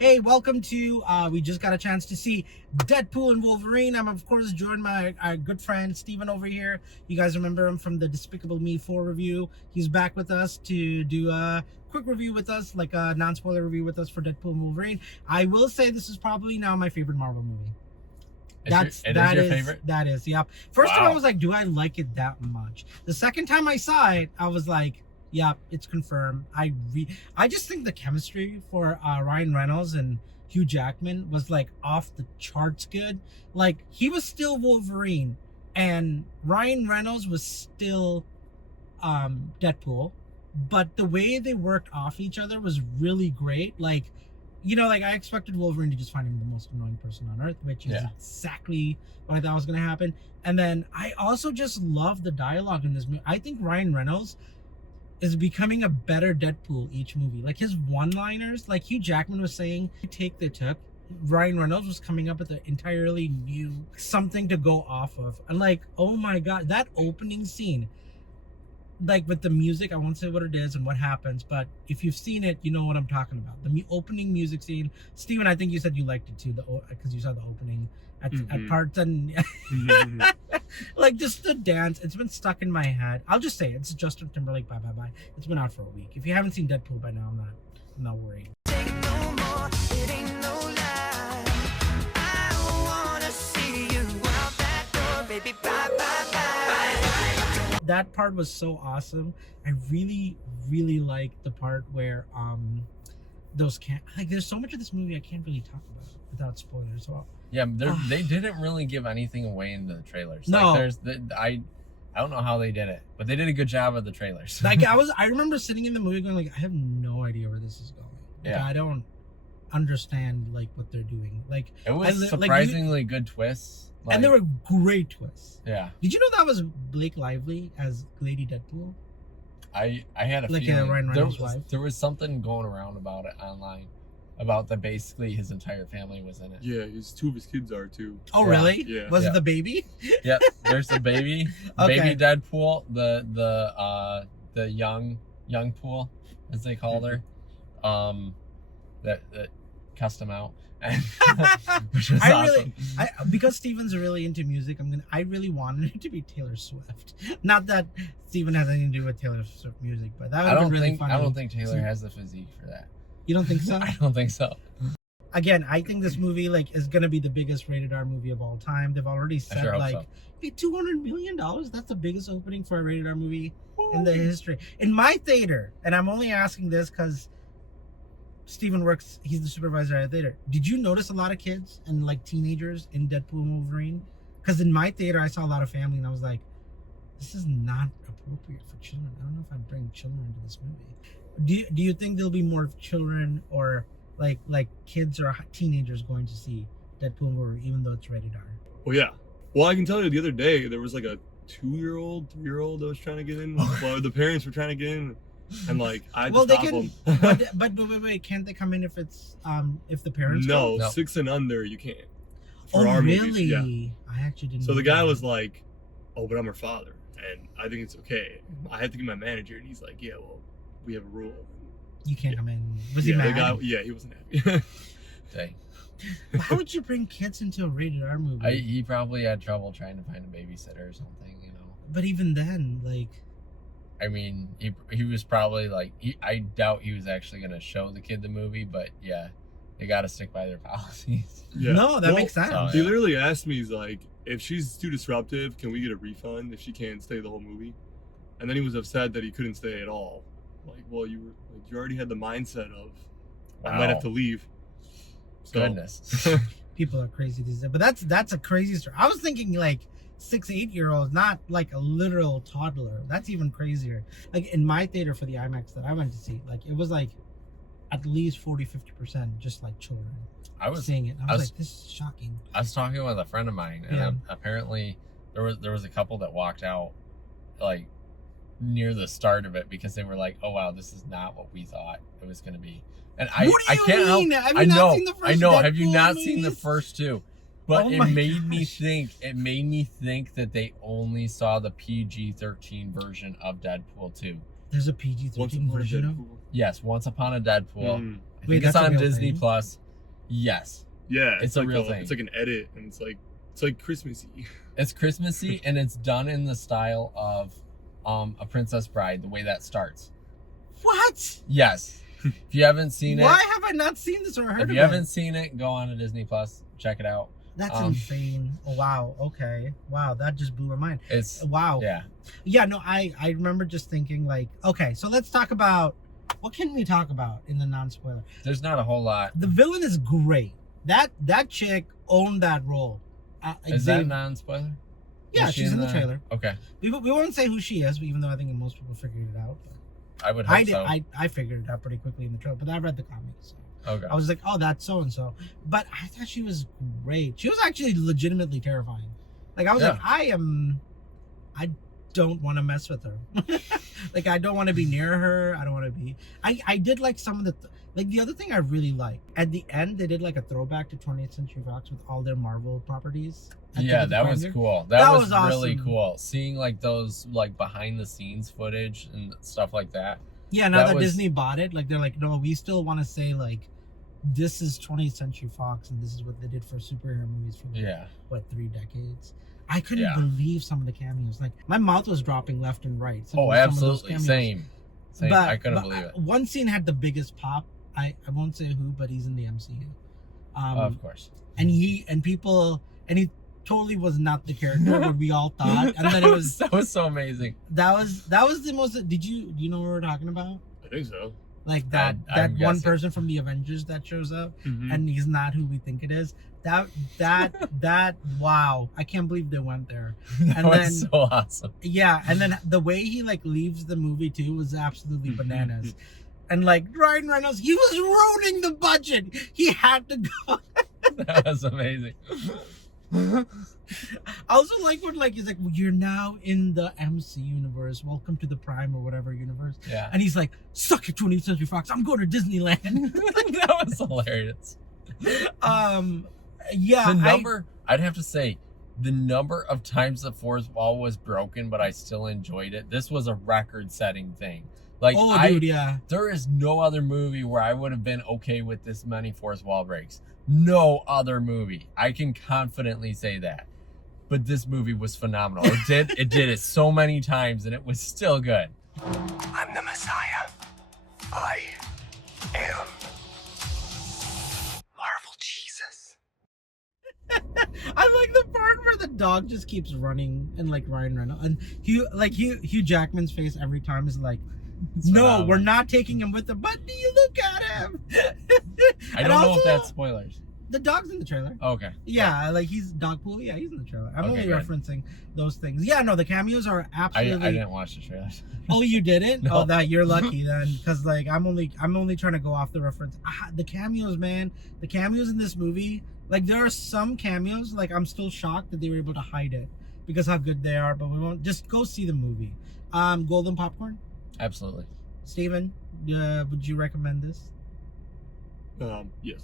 Hey, welcome to, we just got a chance to see Deadpool and Wolverine. I'm, of course, joined by our good friend, Steven, over here. You guys remember him from the Despicable Me 4 review. He's back with us to do a quick review with us, like a non-spoiler review with us for Deadpool and Wolverine. I will say this is probably now my favorite Marvel movie. That is your favorite? That is, yep. First time I was like, do I like it that much? The second time I saw it, I was like, yeah, it's confirmed. I just think the chemistry for Ryan Reynolds and Hugh Jackman was like off the charts good. Like, he was still Wolverine and Ryan Reynolds was still Deadpool, but the way they worked off each other was really great. Like, you know, like I expected Wolverine to just find him the most annoying person on earth, which is exactly what I thought was going to happen. And then I also just love the dialogue in this movie. I think Ryan Reynolds is becoming a better Deadpool each movie. Like his one-liners, like Hugh Jackman was saying, take they took. Ryan Reynolds was coming up with an entirely new something to go off of. And like, oh my God, that opening scene, like with the music, I won't say what it is and what happens, but if you've seen it, you know what I'm talking about. The opening music scene. Steven, I think you said you liked it too, because you saw the opening at parts and like just the dance. It's been stuck in my head. I'll just say it. It's Justin Timberlake, Bye Bye Bye. It's been out for a week. If you haven't seen Deadpool by now, I'm not worried. That part was so awesome. I really like the part where there's so much of this movie I can't really talk about without spoilers. So yeah, they didn't really give anything away in the trailers. No, like I don't know how they did it, but they did a good job of the trailers. Like I remember sitting in the movie going like, I have no idea where this is going. Like, yeah, I don't understand like what they're doing. Like it was surprisingly good twists. Like, and there were great twists. Yeah. Did you know that was Blake Lively as Lady Deadpool? I had a like feeling Ryan Reynolds' wife. There was something going around about it online, about that basically his entire family was in it. Yeah, two of his kids are too. Oh really? Yeah. Was it the baby? Yep. There's the baby, Okay. baby Deadpool, the young pool, as they call her, that cussed him out. Which was awesome. Because Steven's really into music, I really wanted it to be Taylor Swift. Not that Steven has anything to do with Taylor Swift music, but that would have been really funny. I don't think Taylor has the physique for that. You don't think so? I don't think so. Again, I think this movie is gonna be the biggest rated R movie of all time. They've already said $200 million. That's the biggest opening for a rated R movie in the history. In my theater, and I'm only asking this because Steven works, he's the supervisor at a theater. Did you notice a lot of kids and like teenagers in Deadpool and Wolverine? Because in my theater, I saw a lot of family and I was like, this is not appropriate for children. I don't know if I'd bring children into this movie. Do you think there'll be more children or like kids or teenagers going to see Deadpool and Wolverine, even though it's rated R? Well, yeah. Well, I can tell you the other day, there was like a 2-year-old, 3-year-old that was trying to get in. Well, the parents were trying to get in. And like I had to stop them. but wait, can't they come in if it's if the parents No, go? 6 and under you can't. For our really? Movies, yeah. I actually didn't. So the guy was like, "Oh, but I'm her father, and I think it's okay." I had to get my manager, and he's like, "Yeah, well, we have a rule. You can't come in." Was he mad? He wasn't happy. Dang. How would you bring kids into a rated R movie? He probably had trouble trying to find a babysitter or something, you know. But even then, like, I mean, he was probably like, I doubt he was actually going to show the kid the movie, but yeah, they got to stick by their policies. Yeah. No, that makes sense. So, He literally asked me, he's like, if she's too disruptive, can we get a refund if she can't stay the whole movie? And then he was upset that he couldn't stay at all. Like, well, you already had the mindset of, I might have to leave. So. Goodness. People are crazy these days. But that's a crazy story. I was thinking like 6-8-year-olds, not like a literal toddler. That's even crazier. Like in my theater for the IMAX that I went to see, like it was like at least 40-50% just like children. I was seeing it. I was like, this is shocking. I was talking with a friend of mine, and apparently there was a couple that walked out like near the start of it because they were like, "Oh wow, this is not what we thought it was going to be." And I can't help. I know. Have you not seen the first two? But it made me think that they only saw the PG-13 version of Deadpool 2. There's a PG-13 version of? Yes, Once Upon a Deadpool. I think it's on Disney Plus. Yes. Yeah, It's a like real thing. It's like an edit, and it's like Christmassy. It's Christmassy, and it's done in the style of A Princess Bride, the way that starts. What? Yes. If you haven't seen it, Why have I not seen this or heard of it? if you haven't seen it, go on to Disney Plus, check it out. That's insane. Oh, wow. Okay. Wow. That just blew my mind. It's Wow. yeah. Yeah. No, I remember just thinking like, okay, so let's talk about what can we talk about in the non-spoiler. There's not a whole lot. The villain is great. That chick owned that role. Is that non-spoiler? Yeah, Is she she's in the trailer. Okay. We won't say who she is, even though I think most people figured it out. I would hope so. I figured it out pretty quickly in the trailer, but I read the comics. So. Okay. I was like, oh, that's so and so. But I thought she was great. She was actually legitimately terrifying. Like I was like, I don't want to mess with her. Like I don't want to be near her. I don't want to be. I did like some of the. Like the other thing I really liked at the end, they did like a throwback to 20th Century Fox with all their Marvel properties. Yeah, that was cool. That was really awesome. cool. Seeing like those like behind the scenes footage and stuff like that. Yeah, now that Disney bought it, like they're like, no, we still want to say like, this is 20th Century Fox and this is what they did for superhero movies for like, 3 decades. I couldn't believe some of the cameos. Like my mouth was dropping left and right. Absolutely, same. But, I couldn't believe it. One scene had the biggest pop. I won't say who, but he's in the MCU. Of course. And he totally was not the character what we all thought. And then that was so amazing. That was the most. Do you know what we're talking about? I think so. Like that one person from the Avengers that shows up, and he's not who we think it is. That wow! I can't believe they went there. That was so awesome. Yeah, and then the way he like leaves the movie too was absolutely bananas. And like Ryan Reynolds, he was ruining the budget. He had to go. That was amazing. I also like when like he's like, well, you're now in the MC universe. Welcome to the Prime or whatever universe. Yeah. And he's like, suck it, 20th Century Fox. I'm going to Disneyland. That was hilarious. Yeah. The number, I'd have to say, the number of times the fourth wall was broken, but I still enjoyed it. This was a record-setting thing. Like, dude, yeah. There is no other movie where I would have been okay with this many fourth wall breaks. No other movie. I can confidently say that. But this movie was phenomenal. It did it so many times, and it was still good. I'm the Messiah. I am Marvel Jesus. I like the part where the dog just keeps running and like Ryan Reynolds and Hugh Jackman's face every time is like, no, we're not taking him with us. But do you look at him? I don't know if that's spoilers. The dog's in the trailer. Oh, okay. Yeah, like he's Dogpool. Yeah, he's in the trailer. I'm only good. referencing those things. Yeah, no, the cameos are absolutely. I didn't watch the trailers. Oh, you didn't? No. Oh, that you're lucky then, because like I'm only trying to go off the reference. The cameos, man. The cameos in this movie, like there are some cameos. Like I'm still shocked that they were able to hide it because how good they are. But we won't. Just go see the movie. Golden Popcorn. Absolutely. Steven, would you recommend this? Yes.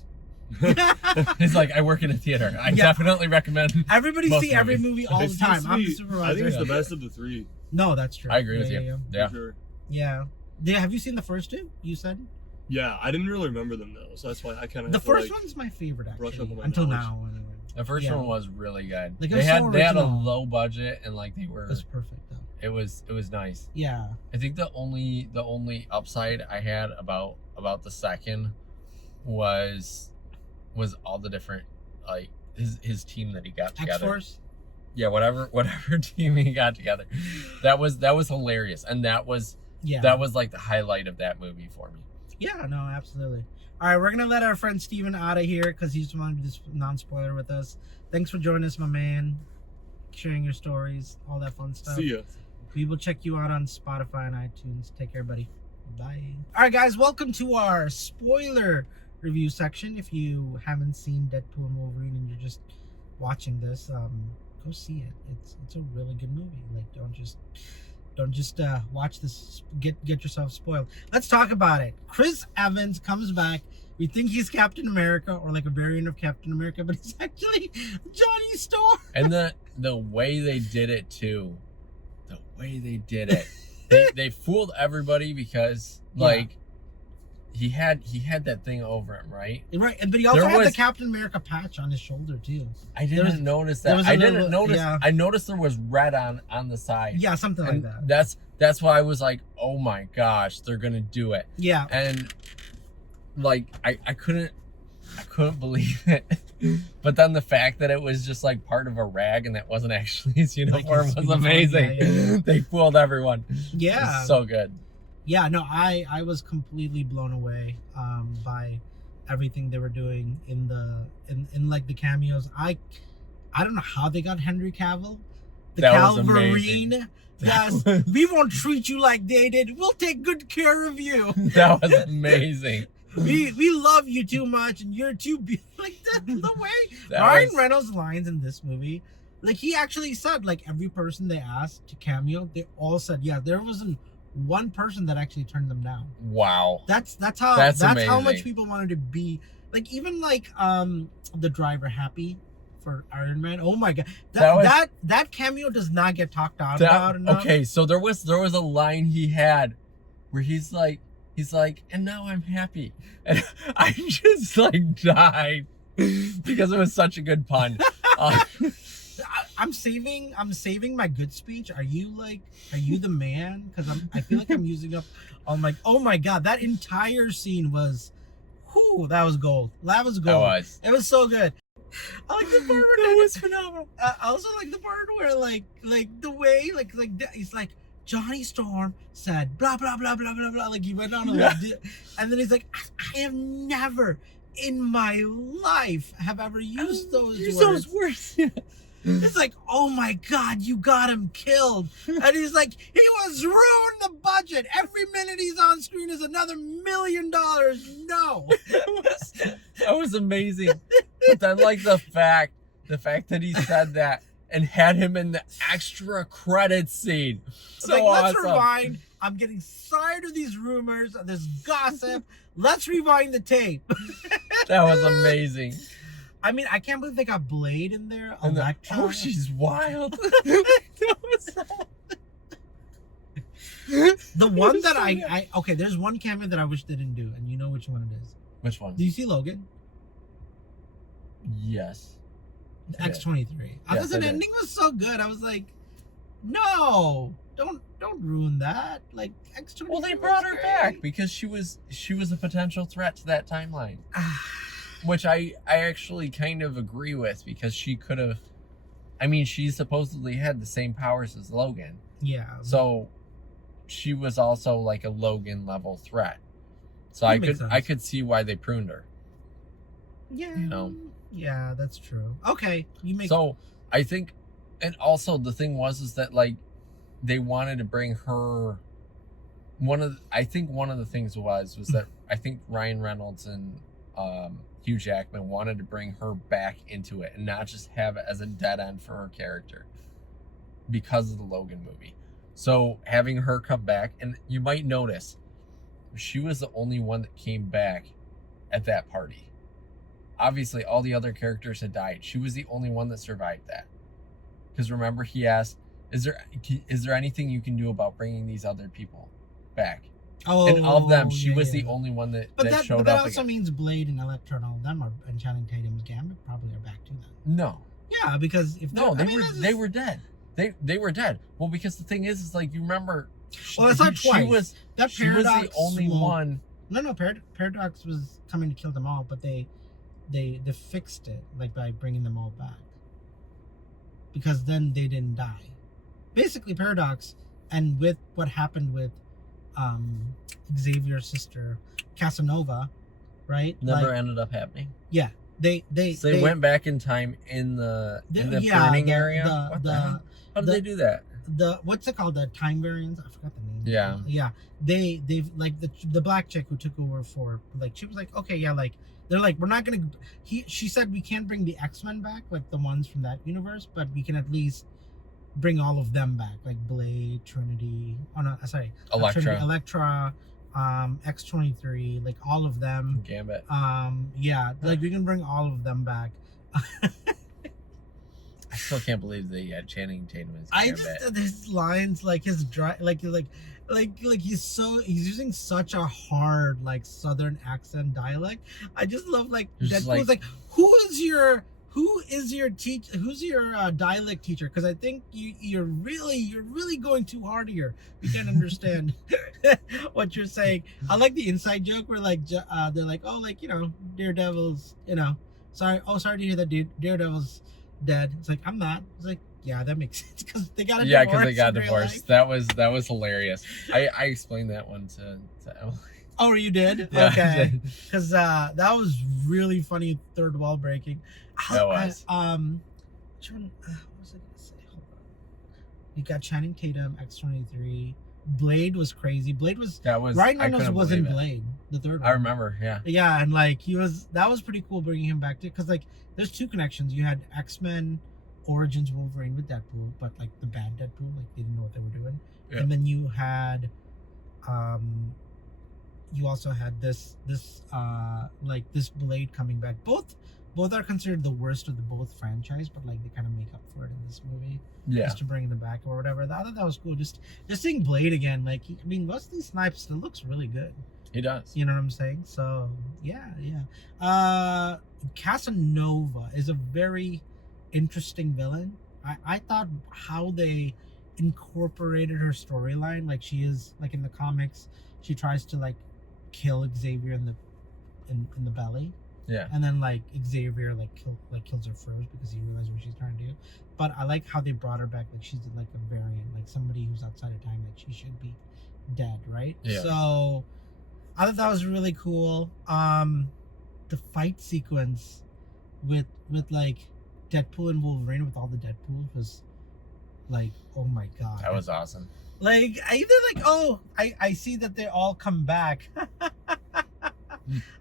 He's like, I work in a theater. I definitely recommend. Everybody see every movies. movie all the time. I'm the supervisor. I think it's the best of the 3. No, that's true. I agree with you. Yeah. For sure. Yeah. Have you seen the first 2? You said. Yeah, I didn't really remember them though, so that's why I kind of. The first one's my favorite actually. Until now, anyway. The first one was really good. Like, they had a low budget and like they were. It was perfect though. It was nice. Yeah. I think the only upside I had about the second was all the different like his team that he got together. X-Force? Yeah, whatever team he got together. That was hilarious, and that was like the highlight of that movie for me. Yeah, no, absolutely. All right, we're gonna let our friend Steven out of here because he's wanted to do this non-spoiler with us. Thanks for joining us, my man. Sharing your stories, all that fun stuff. See ya. We will check you out on Spotify and iTunes. Take care, buddy. Bye. All right, guys, welcome to our spoiler review section. If you haven't seen Deadpool and Wolverine and you're just watching this, go see it. It's a really good movie. Like, don't just watch this. Get yourself spoiled. Let's talk about it. Chris Evans comes back. We think he's Captain America or like a variant of Captain America, but he's actually Johnny Storm. And the way they did it too. They fooled everybody because like he had that thing over him, right? Right, but he also There had the was- Captain America patch on his shoulder too. I There didn't notice there that. was a I didn't little- notice. yeah. I noticed there was red on the side. Yeah, something like And that. that's why I was like, oh my gosh, they're gonna do it. Yeah, And like I couldn't believe it. But then the fact that it was just like part of a rag and that wasn't actually his uniform his was uniform, amazing. yeah. They fooled everyone. It yeah, was so good. yeah. No, I was completely blown away by everything they were doing in like the cameos. I don't know how they got Henry Cavill, the That was Calverine. amazing. Yes, we won't treat you like they did. We'll take good care of you. That was amazing. We love you too much, and you're too like the way That Ryan was- Reynolds' lines in this movie. Like he actually said, like every person they asked to cameo, they all said, yeah. There wasn't one person that actually turned them down. Wow. That's That's how amazing. much people wanted to be. Like even like the driver Happy for Iron Man. Oh my god, that cameo does not get talked about enough. Okay, so there was a line he had where he's like, and now I'm happy, and I just like died because it was such a good pun. I'm saving my good speech. Are you the man? Because I feel like I'm using up. I'm like, oh my god, that entire scene was, whoo, that was gold. That was gold. It was so good. I like the part where That was phenomenal. I also like the part where like the way like he's like Johnny Storm said blah blah blah blah blah blah, like he went on and then he's like, I have never in my life have ever used those words. It's like, oh my god, you got him killed. And he's like, he was ruined the budget. Every minute he's on screen is another $1 million. No. That was amazing. But then like the fact that he said that and had him in the extra credits scene. It's So like, let's awesome. rewind. I'm getting tired of these rumors, this gossip. Let's rewind the tape. That was amazing. I mean, I can't believe they got Blade in there. And Elektra. oh, she's wild. That was The one that so good. I okay, there's one cameo that I wish they didn't do, and you know which one it is. Which one? Do you see Logan? Yes. The I did. X-23. I Yes, thought the I did. ending was so good. I was like, no, don't ruin that. Like X-23. Well, they brought her was back great. because she was a potential threat to that timeline, which I actually kind of agree with, because she could have. I mean, she supposedly had the same powers as Logan, Yeah. so she was also like a Logan level threat. So That I makes could sense. see why they pruned her. Yeah. You know. Yeah, that's true. Okay, you make. So I think, and also the thing was that like they wanted to bring her. I think one of the things was that I think Ryan Reynolds and Hugh Jackman wanted to bring her back into it and not just have it as a dead end for her character because of the Logan movie. So having her come back, and you might notice she was the only one that came back at that party. Obviously, all the other characters had died. She was the only one that survived that. Because remember, he asked, "Is there anything you can do about bringing these other people back?" Oh, And of them, she was yeah. the only one that But that showed but that up also again. means Blade and Elektra and all of them are, and Channing Tatum's Gambit probably are back too then. No, Yeah, because if no, they're- they I mean, were that's they just- were dead. They were dead. Well, because the thing is like you remember. Well, it's not she twice. was that she was Paradox the only will- one. No, Paradox was coming to kill them all, but they fixed it like by bringing them all back, because then they didn't die. Basically, Paradox, and with what happened with Xavier's sister Casanova, right? Never Like, ended up happening. yeah, they So they went back in time in the yeah, burning the- area. the- What the- hell? How did the- they do that? the what's it called, the time variance, I forgot the name. Yeah. They've like the black chick who took over for, like, she was like, okay, yeah, like they're like, we're not gonna she said we can't bring the X-Men back, like the ones from that universe, but we can at least bring all of them back, like Blade, Trinity, oh no, sorry, not Trinity, Elektra, X-23, like all of them. Gambit. Yeah, like we can bring all of them back. I still can't believe they had Channing Tatum as I Gambit. just his lines, like his dry, like like he's using such a hard like southern accent dialect. I just love like It's just Deadpool's like, who is your teacher? Who's your dialect teacher? Because I think you're really going too hard here. We can't understand what you're saying. I like the inside joke where like they're like, oh, like, you know, Daredevil's, you know, sorry to hear that Daredevil's dead. It's like, I'm not. It's like, yeah, that makes sense because they got a Yeah, divorce because they got in real divorced. life. That was hilarious. I explained that one to Emily. Oh, you did? Yeah, I Okay. did. Because that was really funny, third wall breaking. That was. Which one? What was I gonna say? Hold on. You got Channing Tatum, X-23. Blade was crazy. Blade was. That was. Ryan I Reynolds couldn't was in believe it. Blade, the third one. I remember. Yeah. Yeah, and like that was pretty cool bringing him back to, because like there's two connections. You had X-Men Origins Wolverine with Deadpool, but like the bad Deadpool, like they didn't know what they were doing. Yeah. And then you had you also had this like this Blade coming back. Both are considered the worst of the both franchise, but like they kind of make up for it in this movie. Yeah. Just to bring them back or whatever. I thought that was cool. Just seeing Blade again, like, I mean, Wesley Snipes still looks really good. He does. You know what I'm saying? So yeah. Casanova is a very interesting villain. I thought how they incorporated her storyline, like she is like in the comics, she tries to like kill Xavier in the belly. Yeah. And then like Xavier kills her first because he realizes what she's trying to do. But I like how they brought her back, like she's like a variant, like somebody who's outside of time, like she should be dead, right? Yeah. So I thought that was really cool. The fight sequence with like Deadpool and Wolverine with all the Deadpools was like, oh my god. That was awesome. Like either like, oh, I see that they all come back.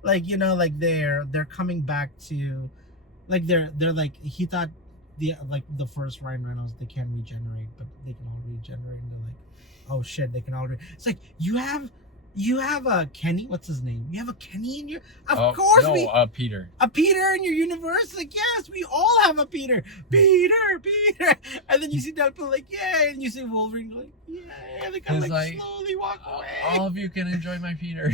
Like, you know, like they're coming back to, like they're like, he thought the first Ryan Reynolds, they can regenerate, but they can all regenerate, and they're like, oh shit, they can all it's like, you have a Kenny, what's his name? You have a Kenny in your, of course no, Peter. A Peter in your universe? Like, yes, we all have a Peter. Peter. And then you see Deadpool like, yeah, and you see Wolverine like, yeah, and they kind of like slowly walk away. All of you can enjoy my Peter.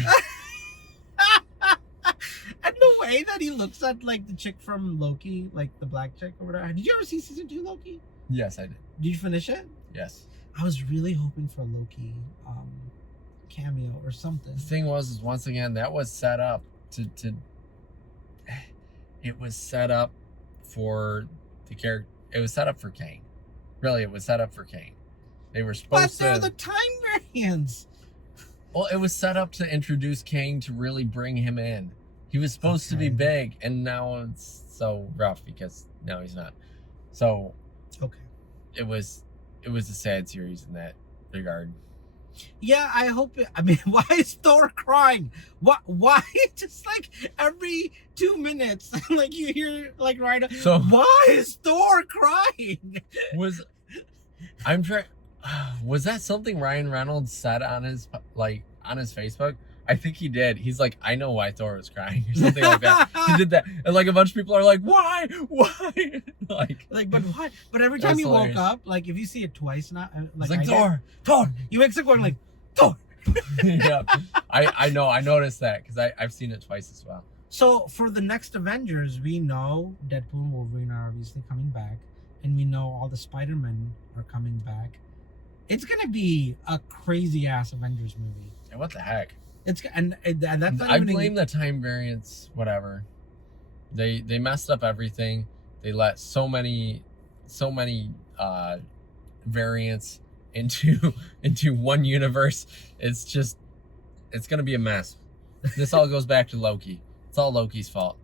And the way that he looks at like the chick from Loki, like the black chick or whatever. Did you ever see season 2 Loki? Yes, I did. Did you finish it? Yes. I was really hoping for a Loki cameo or something. The thing was, is once again, that was set up to it was set up for the character. It was set up for Kane. Really, it was set up for Kane. They were supposed to. But they're the time variants. Well, it was set up to introduce Kane to really bring him in. He was supposed to be big, and now it's so rough because now he's not. So, okay, it was a sad series in that regard. Yeah, I hope it. I mean, why is Thor crying? Why? Just like every 2 minutes, like you hear like right. So why is Thor crying? Was that something Ryan Reynolds said on his Facebook? I think he did. He's like, I know why Thor was crying or something like that. He did that, and like a bunch of people are like, why? like, but why? But every time you woke up, like if you see it twice now, like Thor, you wake up going like Thor. Yeah, I know. I noticed that because I've seen it twice as well. So for the next Avengers, we know Deadpool and Wolverine are obviously coming back, and we know all the Spider-Men are coming back. It's gonna be a crazy ass Avengers movie. And what the heck? It's and that's not I blame the time variance. Whatever. They messed up everything. They let so many variants into one universe. It's gonna be a mess. This all goes back to Loki. It's all Loki's fault.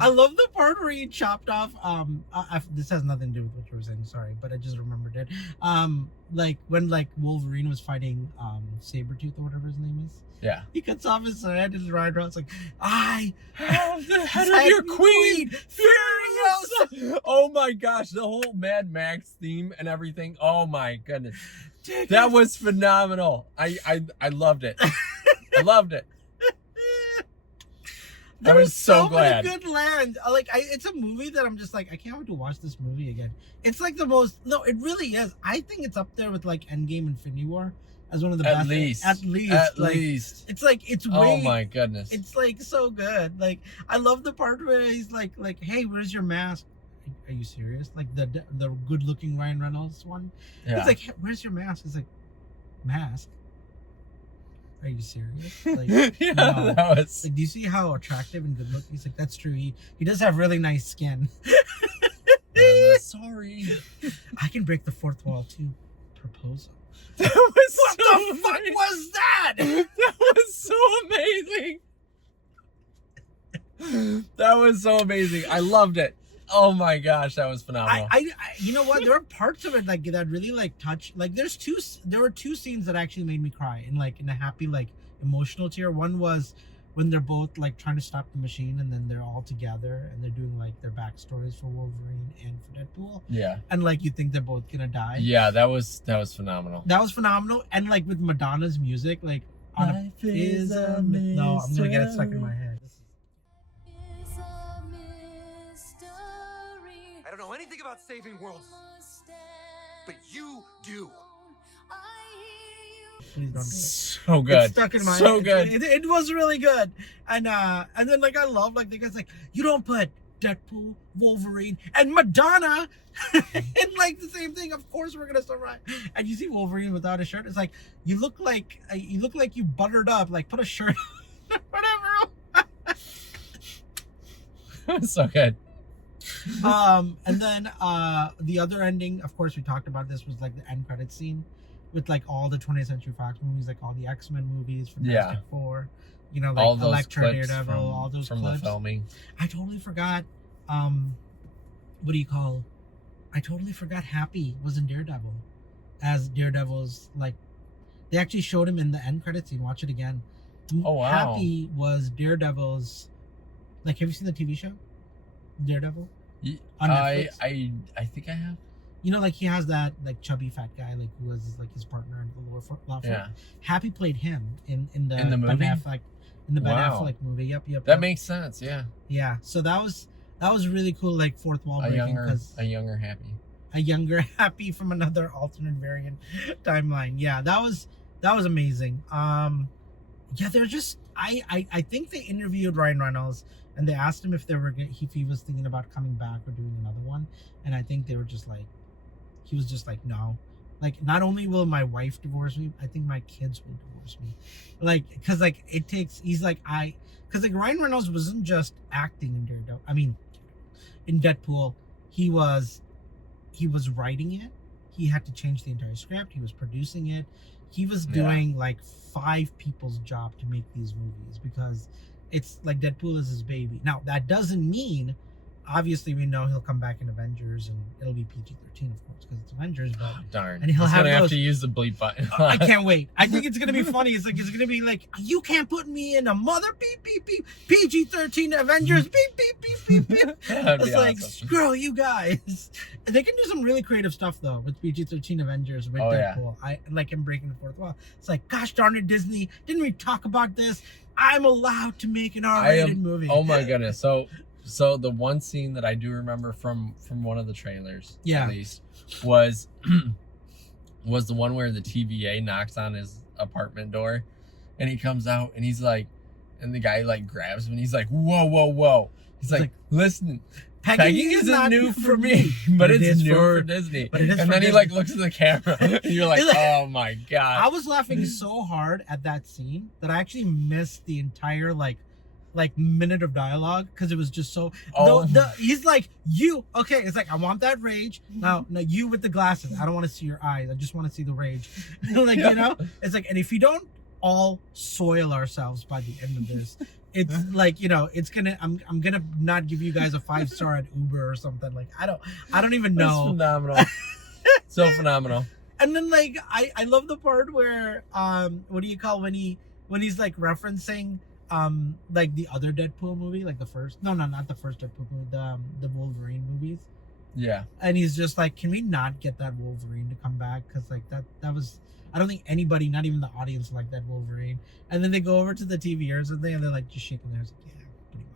I love the part where he chopped off. This has nothing to do with what you were saying. Sorry, but I just remembered it. Like when like Wolverine was fighting Sabretooth or whatever his name is. Yeah. He cuts off his head and right around. It's like, I have the head of your queen, Furious. Oh my gosh, the whole Mad Max theme and everything. Oh my goodness, that was phenomenal. I loved it. I loved it. I was so glad. Many good lines. It's a movie that I'm just like, I can't wait to watch this movie again. It's like the most. No, it really is. I think it's up there with like Endgame, Infinity War as one of the best. At least. It's like it's way. Oh my goodness. It's like so good. Like I love the part where he's like, hey, where's your mask? Are you serious? Like the good looking Ryan Reynolds one. Yeah. He's like, hey, where's your mask? He's like, mask. Are you serious? Like, yeah, no. that was. Like, do you see how attractive and good looking? He's like, that's true. He does have really nice skin. Sorry. I can break the fourth wall too. Proposal. That was What so the fuck amazing. was that? That was so amazing. That was so amazing. I loved it. Oh my gosh, that was phenomenal. I you know what? There were parts of it like that really like touch. Like there were two scenes that actually made me cry in a happy like emotional tear. One was when they're both like trying to stop the machine and then they're all together and they're doing like their backstories for Wolverine and for Deadpool. Yeah. And like you think they're both gonna die. Yeah, that was phenomenal. That was phenomenal. And like with Madonna's music, like Life is a mystery. No, I'm gonna get it stuck in my head. I don't know anything about saving worlds, but you do. Please don't do it. So good. It's stuck in my so head. good. It was really good. And then like I love like the guy's like, you don't put Deadpool, Wolverine, and Madonna in like the same thing. Of course we're gonna survive. And you see Wolverine without a shirt. It's like you look like you buttered up. Like put a shirt on, whatever. So good. And then the other ending, of course we talked about this, was like the end credit scene with like all the 20th Century Fox movies, like all the X-Men movies, Fantastic Four, you know, like all those Elektra, clips Daredevil, all those from clips. the filming. I totally forgot. What do you call? I totally forgot Happy was in Daredevil, as Daredevil's like. They actually showed him in the end credit scene. Watch it again. Oh wow! Happy was Daredevil's. Like, have you seen the TV show, Daredevil? On Netflix? I think I have. You know, like he has that like chubby fat guy, like who was like his partner in the law firm. Yeah. Happy played him in the movie? Ben Affleck, in the Ben Wow. Affleck movie. Yep. That makes sense. Yeah. Yeah. So that was really cool, like fourth wall A breaking, because younger Happy. a younger Happy from another alternate variant timeline. Yeah, that was amazing. Yeah, they're just I think they interviewed Ryan Reynolds and they asked him if he was thinking about coming back or doing another one, and I think they were just like, he was just like, no, like not only will my wife divorce me, I think my kids will divorce me, like because like it takes because like Ryan Reynolds wasn't just acting in Daredevil. I mean, in Deadpool, he was writing it. He had to change the entire script. He was producing it. He was doing like 5 people's job to make these movies, because it's like Deadpool is his baby. Now that doesn't mean, obviously we know he'll come back in Avengers and it'll be PG-13, of course, because it's Avengers. But Darn. and he'll have to use the bleep button. I can't wait. I think it's gonna be funny. It's gonna be like, you can't put me in a mother beep beep beep PG-13 Avengers beep beep beep beep beep. That'd It's be like, awesome. screw you guys. They can do some really creative stuff though with PG-13 Avengers with Deadpool. I like him breaking the fourth wall. It's like, gosh darn it, Disney! Didn't we talk about this? I'm allowed to make an R-rated movie. Oh my goodness! So the one scene that I do remember from one of the trailers, at least, was the one where the TVA knocks on his apartment door, and he comes out and he's like, and the guy like grabs him and he's like, whoa. He's like, listen. Pegging isn't new for me, but it's new for Disney. But it is and for then he Disney. like looks at the camera, and you're like, oh my god! I was laughing so hard at that scene that I actually missed the entire like minute of dialogue, because it was just so. He's like, you okay? It's like, I want that rage now. You with the glasses. I don't want to see your eyes. I just want to see the rage. Like you know, it's like, and if you don't all soil ourselves by the end of this. It's like, you know, it's gonna. I'm gonna not give you guys a 5-star at Uber or something. Like I don't even know. That's phenomenal. So phenomenal. And then like I love the part where what do you call when he's like referencing like the other Deadpool movie, like the first not the first Deadpool movie, the Wolverine movies. Yeah. And he's just like, can we not get that Wolverine to come back? Because like that was. I don't think anybody, not even the audience, liked that Wolverine. And then they go over to the TV or something, and they're like just shaking their heads, like, yeah, pretty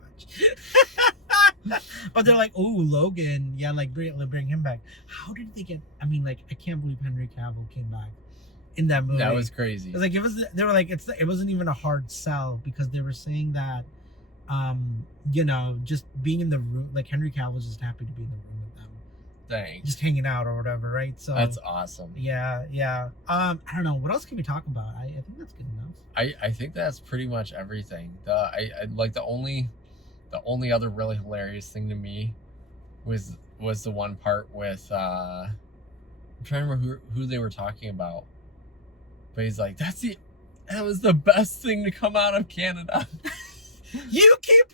But they're like, oh, Logan, yeah, like bring him back. How did they get? I mean, like, I can't believe Henry Cavill came back in that movie. That was crazy. It's like they were like, it wasn't even a hard sell because they were saying that, you know, just being in the room, like Henry Cavill was just happy to be in the room with them, Thanks. just hanging out or whatever, right? So That's awesome. yeah. I don't know what else can we talk about. I think that's good enough. I think that's pretty much everything. I like the only other really hilarious thing to me was the one part with I'm trying to remember who they were talking about. But he's like, that was the best thing to come out of Canada. You keep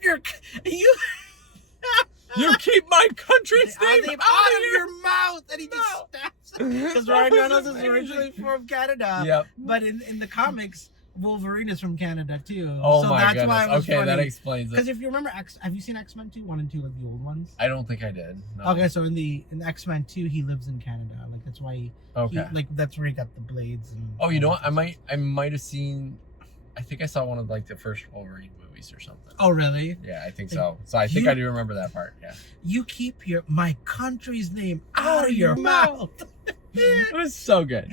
my country's name out of your mouth, and he just stabs it. Because Ryan Reynolds is originally from Canada. Yep. But in the comics, Wolverine is from Canada too. Oh so my that's goodness. why it was Okay, funny. that explains it. Because if you remember, have you seen X-Men 2, 1 and 2, like the old ones? I don't think I did. No. Okay, so in X-Men 2, he lives in Canada. Like that's why that's where he got the blades. And Oh, you know what? I might have seen. I think I saw one of like the first Wolverine movies or something. Oh, really? Yeah, I think so. So I think I do remember that part. Yeah. You keep my country's name out of your mouth. It was so good.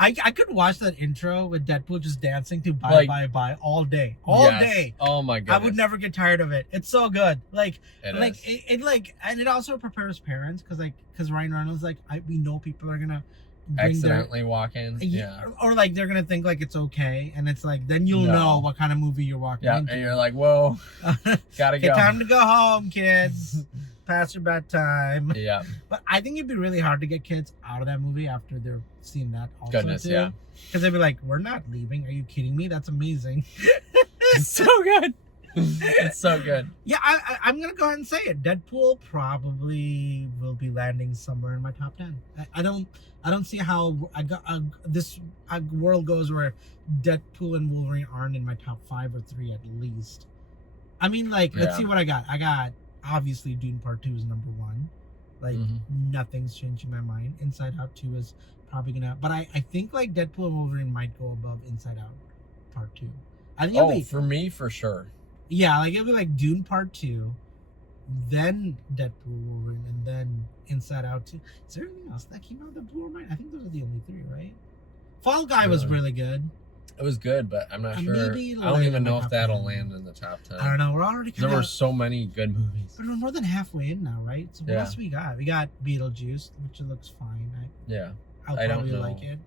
I could watch that intro with Deadpool just dancing to bye Like, bye bye all day. Yes. Day. Oh my goodness. I would never get tired of it. It's so good. Like It is. and it also prepares parents because Ryan Reynolds we know people are gonna bring Accidentally walk in. Yeah. or like they're gonna think like it's okay, and it's like then you'll No. know what kind of movie you're walking Yeah, into. and you're like, whoa, gotta go. Time to go home, kids. Past your bedtime. Yeah. But I think it'd be really hard to get kids out of that movie after they're seeing that also. Goodness, too. yeah. Because they'd be like, we're not leaving. Are you kidding me? That's amazing. It's so good. It's so good. Yeah, I'm going to go ahead and say it. Deadpool probably will be landing somewhere in my top 10. I don't see how this world goes where Deadpool and Wolverine aren't in my top 5 or 3 at least. I mean, like, let's see what I got. I got, obviously, Dune Part 2 is number 1. Like, nothing's changing my mind. Inside Out 2 is probably gonna, but I think like Deadpool and Wolverine might go above Inside Out Part 2. I think it'll be, for me, for sure. Yeah, like it'll be like Dune Part 2, then Deadpool, Wolverine, and then Inside Out 2. Is there anything else that came out that blew my mind? I think those are the only 3, right? Fall Guy was really good. It was good, but I'm not sure. Maybe I don't even know if top that'll 10. land in the top 10. I don't know. We're already There were so many good movies. But we're more than halfway in now, right? So what else we got? We got Beetlejuice, which looks fine. I'll probably like it.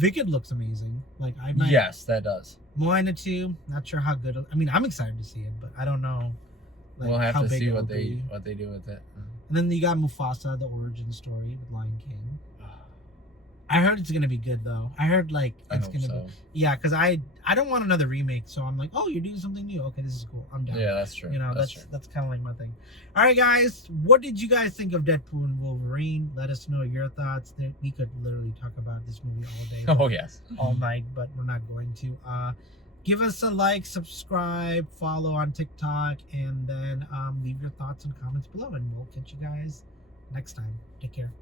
Wicked looks amazing. Like I might. Yes, that does. Moana 2, not sure how good. I mean, I'm excited to see it, but I don't know. Like, We'll have how to big see it'll what they be. do with it. And then you got Mufasa, the origin story with Lion King. I heard it's gonna be good though. I heard like it's gonna be because I don't want another remake, so I'm like, oh, you're doing something new. Okay, this is cool. I'm down. Yeah, that's true. You know, that's kind of like my thing. All right, guys, what did you guys think of Deadpool and Wolverine? Let us know your thoughts. We could literally talk about this movie all day. Oh yes, all night, but we're not going to. Give us a like, subscribe, follow on TikTok, and then leave your thoughts and comments below, and we'll catch you guys next time. Take care.